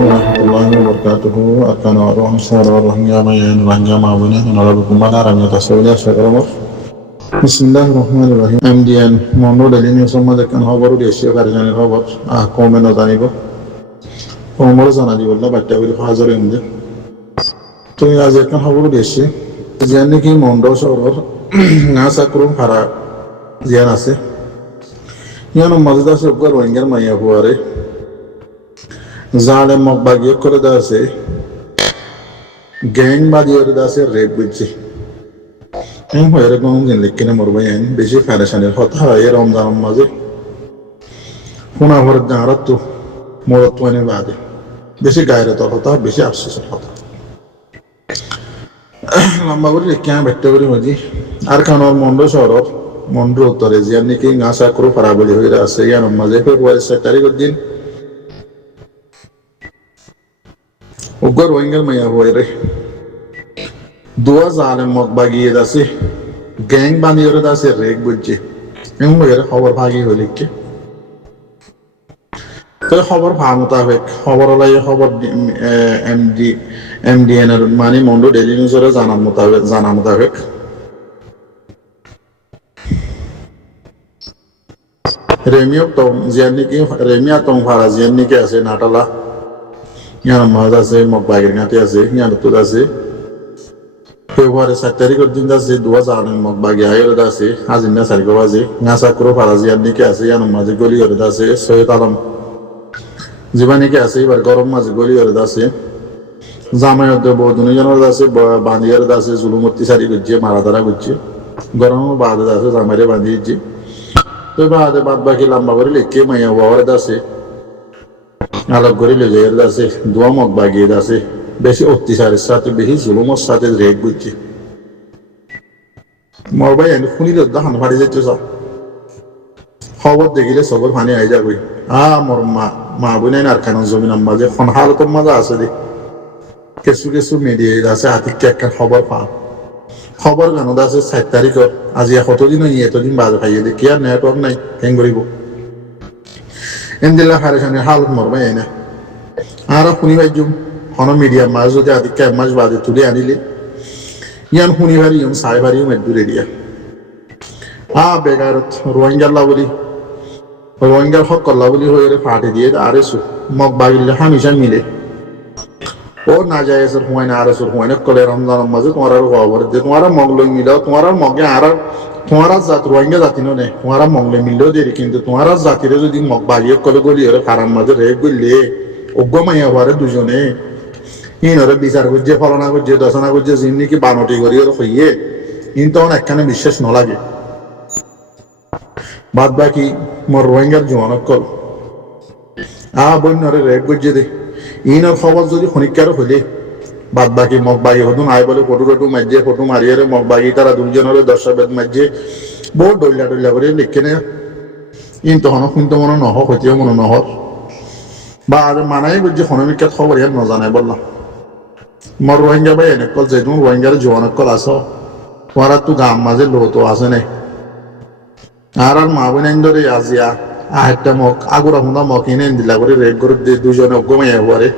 warahmatullahi wabarakatuh. Akan orang orang yang rangga mabune nolabu kumana ramya tasawya shakaramo. Bismillahirrahmanirrahim. MDN mono dalini somma dekan habaru deshi karjani habar. Komen odanigo. Omar zanadi bolla batta biri hazır indi. To yaz dekan habaru deshi. Ziyanni ki mondo shoror ngasa kurum hara ziyan ase. Yano mazda se upgar wanger maya huare. Zalem mokbagi করে দাসে gang বাদি করে দাসে red বুঝছি M হয়ে কোন দিন লিখনে মরবাই আইন বেশি ফেরেশানের কথা হয় রমজান মাঝে কোনা ভর জারাত তো মরত মানে বাদে বেশি গায়রত কথা বেশি আফসোসের কথা লম্বা করে লিখে বেটে করে মজি আর কানোর মন্ডো শহর মন্ডো উত্তরে জিয়ানি কি গাছা করে ফারাবলি হয়ে আছে ইয়ান মাঝে ফেব্রুয়ারি 7 তারিখের দিন Ugar wanger maya hoire. Dua zalim mokbagi dasi, gang bani ore dasi reg bujje. Em hoire khabar bhagi hole ke. To khabar bha mutabik, khabar olay khabar MDN er mani mondo daily news ore jana mutabik. Remiyok tong zianni ki remia tong phara zianni ke ase natala. Yan maza se mokbagi ngati ase yan to ase February 7 তারিখের দিন আছে 2000 mokbagi ayor আছে আজিনা সারিগো বাজে ngasa kro farazian nike আছে yan maze goli ore আছে সৈয়দ আলম জীবানি কে আছে এবার গরম মাঝে গলি ore আছে জামায়াত বদুনি জনের আছে বান্দিয়ার আছে জুলুমতি সারি গজ্জে মারাদারা গজ্জে গরম বাদ আছে জামারে বান্দিজি তো বাদ বাকি লম্বা করে লিখে মাইয়া ওরে আছে আলাপ করিলে যে এর আছে দোয়া মকবাগি আছে বেশি অত্যাচারের সাথে বেশি জুলুমের সাথে রেগ বুঝছে মরবাই এনে শুনিলে দাহান ফাড়ি যাইতে চাও খবর দেখিলে সবর ফানি আই যাবি মোর মা বোন আর কেন জমিন মাঝে খন হালতের মাঝে আছে দে কিছু মিডিয়া আছে হাতিকে একটা খবর পাও খবর কেন আছে 7 তারিখের আজি কতদিন এতদিন বাজে খাইয়ে দে কি আর নেটওয়ার্ক নাই কেন করিব এন্দিলা হারেশানে হালত মরবাই না আর শুনি পাইজুম হন মিডিয়া মাছ যদি আদিকে মাছ বাদে তুলে আনিলে ইয়ান শুনি পারি চাই পারি মেদুরে দিয়া বেগারত রোহিঙ্গাল্লা বলি রোহিঙ্গার হক করলা বলি হয়ে ফাটে দিয়ে আরেসু মগ বাগিলে হামিশা মিলে ও না যায় এসর হুয়াই না আরেসুর হুয়াই না কলে রমজান মাঝে তোমার খবর যে তোমার মগ লই মিলাও তোমার মগে আর তোমারা জাত রোহিঙ্গা জাতি নে তোমারা মংলে মিললেও দেরি কিন্তু তোমারা জাতিরে যদি মগ বাগিয়ে কলে গলি ওরে ফারাম মাঝে রেগ গলিলে অজ্ঞ মাইয়া হওয়ারে দুজনে ইনরে বিচার করছে ফলনা করছে দশনা করছে যিনি কি বানটি করি ওর হইয়ে ইন তখন একখানে বিশ্বাস নলাগে বাদ বাকি মোর রোহিঙ্গার জোয়ানক কল বন্যরে রেগ করছে দে ইনর খবর যদি খনিকার হলে বাদ বাকি মগবাগি হতুন আই বলে ফটো মাঝে ফটো মারিয়ে মগবাগি তারা দুজনের 10 বেদ মাঝে বহুত ডল্লা করে লিখে নে ইন তখন শুনতে মনে নহ হইতেও মনে নহর বা মানাই বুঝছে খনমিকাত খবর ইয়ার নজানাই বললাম মোর রোহিঙ্গা ভাই এনে কল যে তুমি রোহিঙ্গার জোয়ান কল আছো তোমার তো গাম মাঝে লোতো আছে নাই আর মা বোন ধরে আজিয়া আহেরটা মগ আগুরা হুন্দা মগ এনে দিলা করে রেড করে দুজনে অজ্ঞমাইয়া হওয়ারে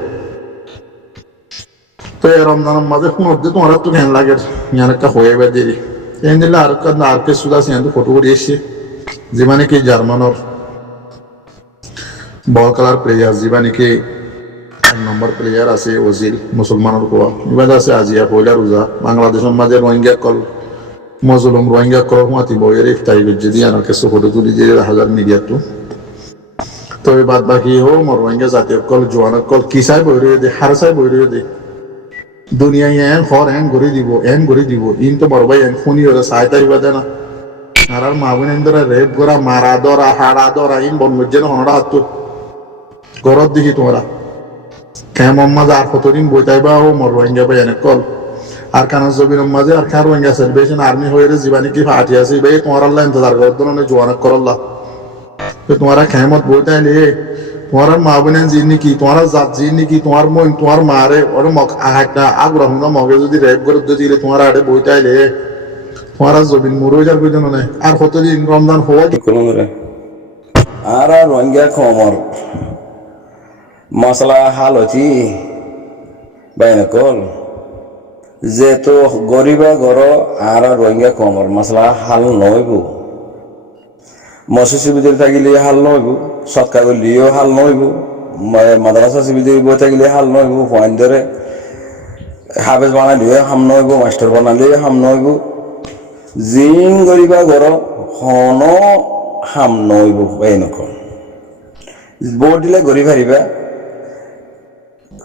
তো রমজানের মাঝে শুনত যে তোমার তো ঘ্যান লাগে ইয়ান একটা হয়ে বে দেরি এনে দিলে আর কে সুদা সিয়ান ফটো করে এসে যে মানে কি জার্মানর বল খেলার প্লেয়ার জীবানি কি 1 নম্বর প্লেয়ার আছে ওজিল মুসলমানের কোয়া এবার আছে আজিয়া পয়লা রোজা বাংলাদেশের মাঝে রোহিঙ্গা কল মজলুম রোহিঙ্গা কল মাতি বইয়ের ইফতারি যদি আমার কাছে ফটো তুলি দিয়ে হাজার মিডিয়া তো বাদ বাকি হো মোর রোহিঙ্গা জাতীয় কল জোয়ান কল কিসাই বই রয়ে দে হারসাই বই রয়ে দে দুনিয়া এন হর এন গড়ি দিব ইন তো বড় ভাই এন ফোনি হলে সাই তাই বাদে না আর মা বোন ধরে রেপ করা মারা ধরা হাড়া ধরা ইন বন মজ্জে না হনরা হাত গরত দেখি তোমরা কেমন মাঝে আর কতদিন বইতাইবা ও মোর রোহিঙ্গা ভাই এনে কল আর কানা জবির মাঝে আর কার রোহিঙ্গা সেলিব্রেশন আর্মি হয়ে জীবানি কি ফাটি আছে ভাই তোমার আল্লাহ ইন্তজার করার জন্য জোয়ান করল্লা তো তোমারা কেমত বইতাইলে তোমার মা বোনের জিনি কি তোমার জাত জিনি কি তোমার মন তোমার মারে ওর মগ একটা আগ্রহ না মগে যদি রেপ করে দিলে তোমার আড়ে বইতাইলে তোমার জবিন মুরো যার কই জানো না আর কতদিন রমজান হওয়া কি আর রোহিঙ্গা খমর মশলা হাল হতি বাইনকল যেহেতু গরিবা ঘর আর রোহিঙ্গা কমর মশলা হাল নইব মৎস্য শিবির থাকিলে হাল নইব সৎকার করলেও হাল নইব মাদ্রাসা শিবির বই থাকিলে হাল নইব পয়েন্ট ধরে হাফেজ বানাইলেও হাম নইব মাস্টার বানালেও হাম নইব জিন গরিবা ঘর হন হাম নইব বাইনকল বোর্ড দিলে গড়ি পারিবা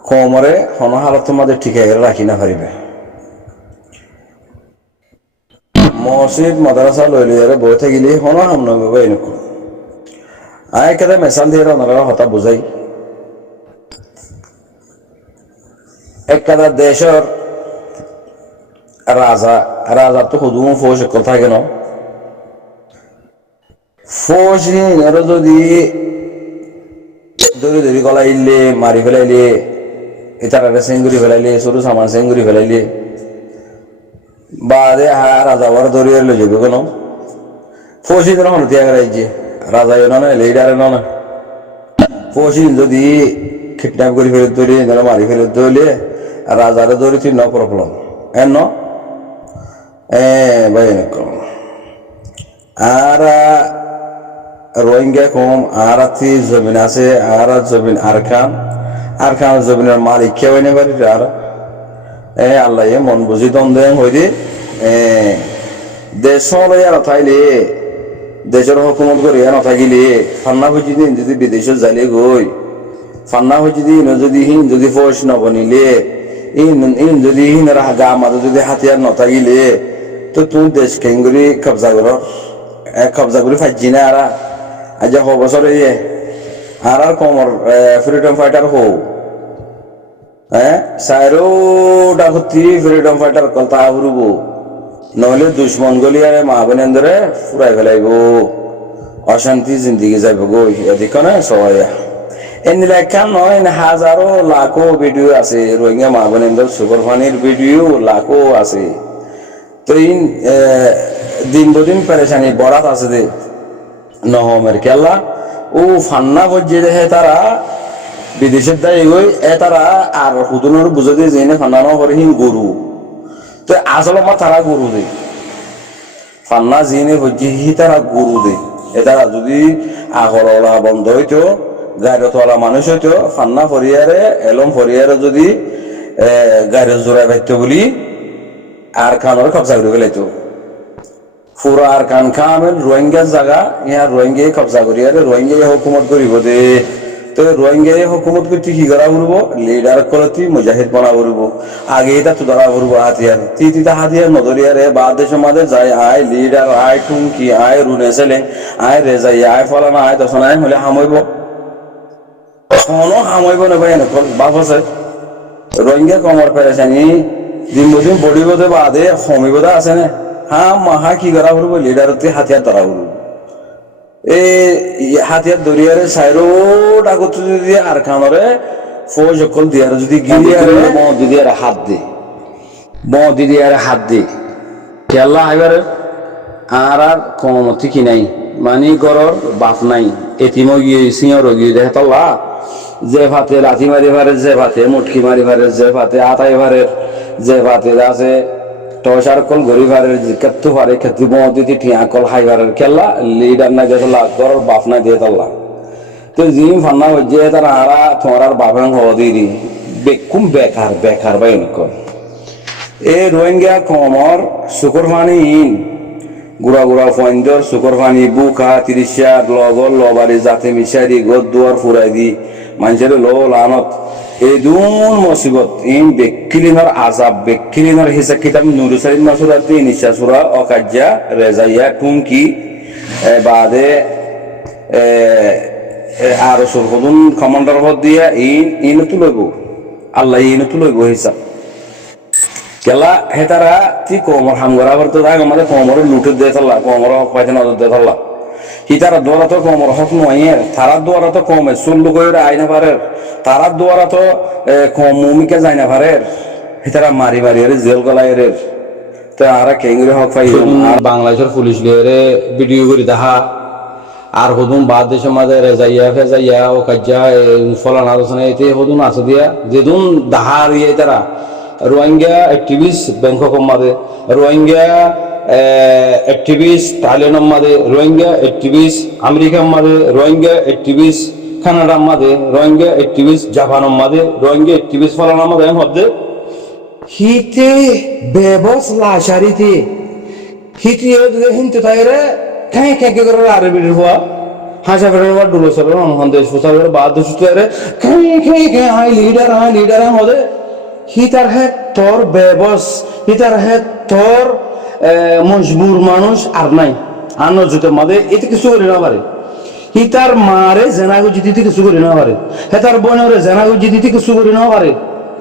কমরে হন হালত তোমাদের ঠিকাই রাখি না পারিবে মসজিদ মাদ্রাসা লইলে বই থাকিলে হন হাম নইব এনেকো আয় কেটে মেসাল দিয়ে ওনারা হতা বুঝাই একটা দেশের রাজা রাজা তো হুদুম ফৌজ কথা কেন ফৌজ যদি দৌড়ি দৌড়ি গলাইলে মারি ফেলাইলে এটার সেঙ্গুরি ফেলাইলে সরু সামান সেঙ্গুরি ফেলাইলে বাদে রাজা বার দৌড়িয়ে লো যাবে কোনো ফৌসি যেন হন ত্যাগ রাইছে রাজা এনো না লিডার এনো না ফৌসি যদি কিডন্যাপ করে ফেরত ধরে যেন মারি ফেরত ধরলে রাজারে ধরে তুই ন প্রবলেম এন ভাই আর রোহিঙ্গা কম আর জমিন আছে আর জমিন আরখান জমিনের মালিক কেউ এনে পারি আর আল্লাহ মন বুঝি দ্বন্দ্ব হই দি দেশ লইয়া নথাইলে দেশের হুকুমত করিয়া নথাকিলে ফান্না হইছি দিন যদি বিদেশে যাইলে গই ফান্না হইছি দিন যদি ফৌজ নবনিলে ইন যদি গা মাঝে যদি হাতিয়ার নথাকিলে তো তুই দেশ কেঙ্গুরি কবজা করে ফাইছি না আর আজ বছর আর কমর ফ্রিডম ফাইটার হো সাইরো ডাকতি ফ্রিডম ফাইটার কলতা হরুব নহলে দুশ্মন গলি আর মা বোনেন্দরে ফুরাই ফেলাইব অশান্তি জিন্দিগি যাইব গো এদিক না সবাই এমনি লেখা নয় হাজারো লাখো ভিডিও আছে রোহিঙ্গা মা বোনেন্দর সুপার ফানির ভিডিও লাখো আছে তো দিন দুদিন পেরেশানি বরাত আছে দে নহমের কেল্লা ও ফান্না পর্যায়ে দেখে তারা বিদেশের দায়ী গই তারা আর হুদুনের বুঝে দিয়ে যে ফান্না করে হিন গরু তো আসলে আমার তারা গরু দে ফান্না জিনে পর্যায়ে তারা গরু দে তারা যদি আগরওয়ালা বন্ধ হইতো গাড়িওয়ালা মানুষ হইতো ফান্না ফরিয়ারে এলম ফরিয়ারে যদি গাড়ি জোড়াই পাইতো বলি আর খানোর কবজা করে ফেলাইতো পুরা আর কান খামের রোহিঙ্গার জায়গা ইয়া রোহিঙ্গা কবজা করি আরে রোহিঙ্গা হুকুমত করিব দে তো রোহিঙ্গা হুকুমত করতে কি করা বলবো লিডার করতি মুজাহিদ বানা বলবো আগে এটা তো ধরা বলবো হাতিয়ার তিতিটা হাতিয়ার নদরিয়ারে বাদ দেশের মাঝে যায় আয় লিডার আয় টুমকি আয় রুনে ছেলে আয় রেজাই আয় ফলানা আয় দশন আয় হলে হামইব কোনো হামইব না ভাই বাপ আছে রোহিঙ্গা কমর পেরেছানি দিন দিন বড়ি বোধে বাদে হমিবোধা আছে না হ্যাঁ মাহা কি করা বলবো লিডারতে হাতিয়ার ধরা বলবো হাতিয়ার দরিয়ারে সাইরো ডাকত যদি আর খানরে ফৌজ অকল দিয়ার যদি গিরিয়ারে দিদিয়ারে হাত দে কেল্লা হাইবারে আর কমতি কি নাই মানে গরর বাপ নাই এতিম গিয়ে সিংহর গিয়ে দেখে তল্লা যে ভাতে লাথি মারি ভারে যে ভাতে মুটকি মারি ভারে যে ভাতে আতাই ভারে যে ভাতে আছে টসার কল গরি ভারের কেতু ভারে ক্ষেত্রে বদিতি ঠিয়া কল হাই ভারের খেলা লিডার না গেছলা গরর বাপ না দিয়ে তল্লা তো জিম ফান্না হচ্ছে তার আরা তোমার বাপের হদি দি বেকুম বেকার বাই কর এ রোহিঙ্গা কমর শুকর ফানি গুড়া ফয়েন্দর শুকর ফানি বুকা তিরিশা লগল লবারি জাতে মিশারি গদ দুয়ার ফুরাই দি মানুষের লো লানত এই দুন মুসিবত ইন বেক্কিলিনার আজাব বেক্কিলিনার হিসাব কিতাব নুরুসারিন মাসুরাতে নিশা সুরা অকাজ্জা রেজাইয়া টুমকি বাদে আর সুরহুদুন কমান্ডার হদ দিয়া ইনতু লইব আল্লাহ ইনতু লইব হিসাব কেলা হেতারা তি কোমর হামগরা বর্ত দাগ আমাদের কোমর লুটে দে তল্লা কোমর পাইতে নজর দে তল্লা হিতারা দোয়ারা তো কোমর হক নয় তারা দোয়ারা তো কমে সুল্লু কইরে আইনা পারে তারা দোয়ারা তো কম মুমিকে যায় না পারে হিতারা মারি এর জেল গলায় রে তো আর কেঙ্গুরি হক পাই আর বাংলাদেশের পুলিশ লিয়ে ভিডিও করে দেখা আর হদুন বাদ দেশের মাঝে রেজাইয়া ফেজাইয়া ও কাজ্জা ফলান আলোচনা এতে হদুন আছে দিয়া যেদুন দাহার ইয়ে তারা রোহিঙ্গা অ্যাক্টিভিস্ট ব্যাংকক মাদে রোহিঙ্গা অ্যাক্টিভিস্ট থাইল্যান্ড মাদে রোহিঙ্গা অ্যাক্টিভিস্ট আমেরিকা মাদে রোহিঙ্গা অ্যাক্টিভিস্ট কানাডা মাদে রোহিঙ্গা অ্যাক্টিভিস্ট জাপান মাদে রোহিঙ্গা অ্যাক্টিভিস্ট ফলান মাদে হদে হিতে বেবস লাশারিতে হিতে হিনতে তাইরে কাই কাই করে আরবির হওয়া হাসা ফেরার বার ডুলো সবের মহান দেশ ফুসাবের বাদ দেশ তাইরে কাই কাই কাই হাই লিডার হদে হিতার হে তোর বেবস হিতার হে তোর মজবুর মানুষ আর নাই আর নজুতে মাদে এতে কিছু করে না পারে হিতার মারে জেনাগো জিতিতে কিছু করে না পারে হে তার বোনের জেনাগো জিতিতে কিছু করে না পারে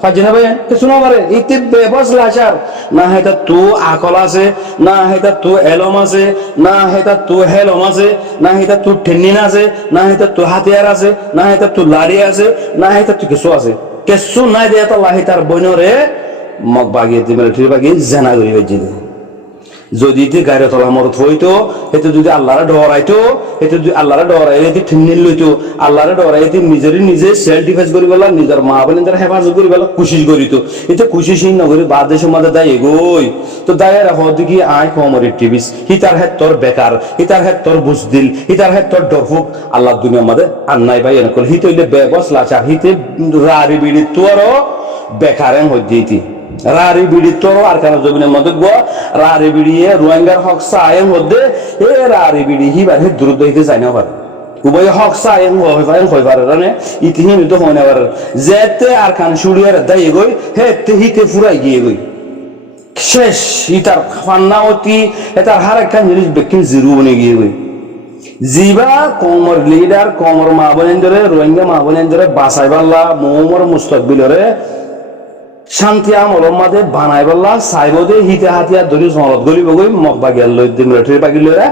ফাজিনা ভাই কিছু না পারে ইতে বেবস লাচার না হেতা তু আকল আছে না হেতা তু এলম আছে না হেতা তু হেলম আছে না হেতা তু ঠেনিন আছে না হেতা তু হাতিয়ার আছে না হেতা তু লাড়ি আছে না হেতা তু কিছু আছে কিছু নাই দিয়ে তো লাহি তার বইনরে মগ বাগিয়ে দি মিলিটারি বাগিয়ে জেনা করি বেজি যদি তে গাড়ি তলা মরত হইতো এতে যদি আল্লাহরে ডরাইতো এতে যদি আল্লাহরে ডরাইলে এতে ঠেনিন লইতো আল্লাহরে ডরাইতে নিজে সেলফ ডিফেন্স করি বলা নিজের মা বোনদের হেফাজত করি বলা কোশিশ করিতো এতে কোশিশই নগরি বাদ দেশের মধ্যে দায় এগোই তো দায়ের হদি কি আয় কমর টিভিস হিতার হেত তোর বেকার হিতার হেত তোর বুঝদিল হিতার হেত তোর ডরফুক আল্লাহ দুনিয়ার মধ্যে আর নাই ভাই এনকল হিত হইলে বেবস লাচার হিতে রারি বিড়ি তোরও বেকারেন হইতে রারি বিড়ি তোর আর কেন জমিনের মধ্যে গো রারি বিড়িয়ে রোহিঙ্গার হক সায়েম হদে এ রারি বিড়ি হিবার হে দ্রুত হইতে যায় না পারে উভয় হক সায়েম হই পারে রানে ইতিহি তো হয় না পারে যেতে আর কান শুড়িয়ার দাই গই হে তে হিতে ফুরাই গিয়ে গই শেষ ইতার ফান্না অতি এটার হার একটা জিনিস বেকিন জিরো বনে গিয়ে গই জিবা কমর লিডার কমর মা বোনেন্দরে রোহিঙ্গা মা বোনেন্দরে বাসাইবাল্লা মোমর মুস্তাকবিলরে শান্তি আমলের মাঝে বানাই বললা চাইব দে হিতে হাতিয়া ধরি জলত গলিব গই মগ বাগিয়াল লই দি মিলিটারি বাগিলরা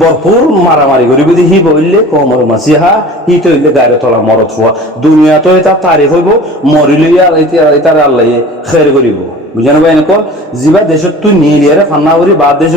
ভরপুর মারামারি করিব দি হি বললে কমর মাসিহা হি তইলে গায়রে তলা মরত হওয়া দুনিয়া তো এটা তারিখ হইব মরিলিয়া এটার আল্লাহ খের করিব বুঝানো ভাই এনেক জিবা দেশত তুই নিয়ে লিয়ারে ফান্না করি বাদ দেশ